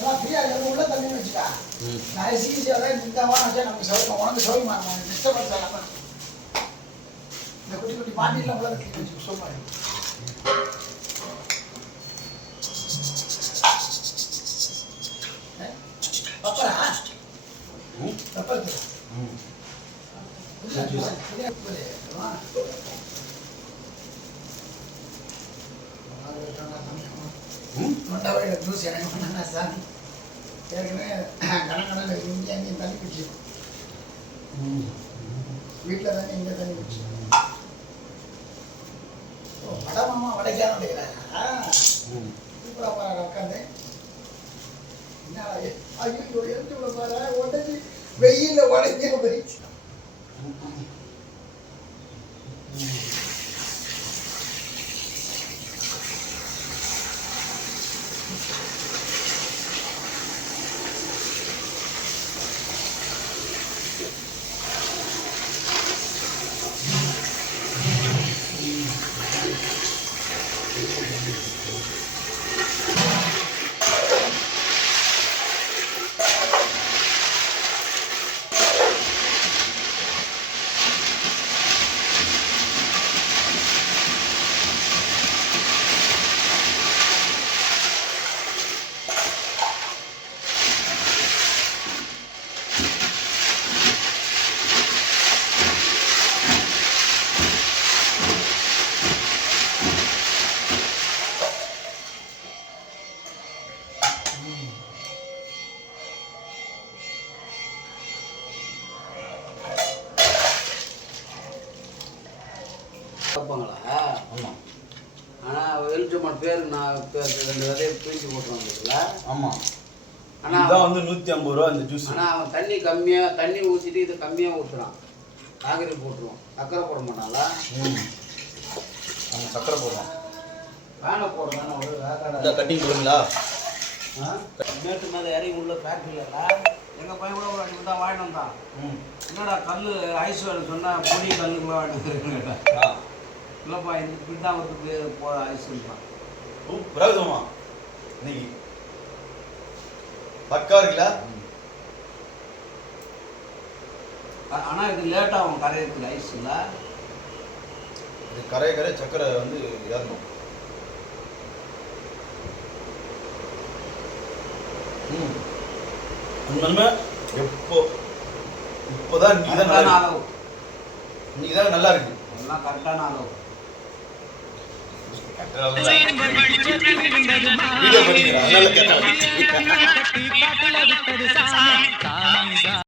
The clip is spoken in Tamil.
இதெல்லாம் ஃப்ரீயாக உள்ள தண்ணி வச்சுக்கா நிறைய சிகிச்சை இந்த வாரம் வச்சா நமக்கு சௌகரியம் உனக்கு சௌகரியமா இருக்கும் டிஸ்டர்பன்ஸ் இல்லாமல் இந்த குட்டி குட்டி பாட்டிலாம் உள்ள தண்ணி வச்சு சூப்பர் பப்பரா பப்பர் மண்டபம் ஜூஸ் எனக்கு பண்ணா சாமி ஏற்கனவே கடற்கடலை இங்கே அங்கேயும் தண்ணி குடிச்சிடும் வீட்டில் தண்ணி இங்கே தண்ணி குடிச்சிடும் ஓ வடமாமா வடைக்கான வடைக்கிறாரா சூப்பராக பாரு உட்காந்து என்ன ஐயோ எடுத்து பாரு உடஞ்சி வெயில உடஞ்சி போயிடுச்சு ஆமாம். ஆனால் எலுமிச்சம்பழம் பேருக்கு நான் 2 விதையை பிரித்து போட்டுருவாங்கல்ல. ஆமாம். ஆனால் இதான் வந்து 150 ரூபா இந்த ஜூஸ். ஆனால் அவன் தண்ணி ஊற்றிட்டு இது கம்மியாக ஊற்றுறான். காய்கறி போட்டுருவான். சக்கரை போட மாட்டாங்களா? அவன் சக்கரை போடுறான். வேனை போடுறான் ஒரு இந்த கட்டிங் போடுங்களா? மேட்டு மேலே இறங்கி உள்ள ஃபேக்ட்ரியில எங்கள் பையன் கூட ஒரு அன்றைக்கி தான் வாங்கிட்டு வந்தான். என்னடா கல் ஐஸ் வேணும் சொன்னால் பொடி கல்லுக்குள்ள வாங்கிட்டு வந்துருக்கேன். இல்லைப்பா இந்த இப்படி தான் வந்து போகிற ஐஸ்ன்றான். சூப்பராகுதுமா இன்னைக்கு பக்கா இருக்குல்ல. ஆனால் இது லேட்டாகும் கரையிறதுக்கு ஐஸ் இல்லை. இது கரைய சக்கரை வந்து ஏறணும். உண்மை இப்போதான் நீ தான் நல்லா இருக்கு. எல்லாம் கரெக்டான அளவு. வீடியோ பண்ணிக்கிறேன்.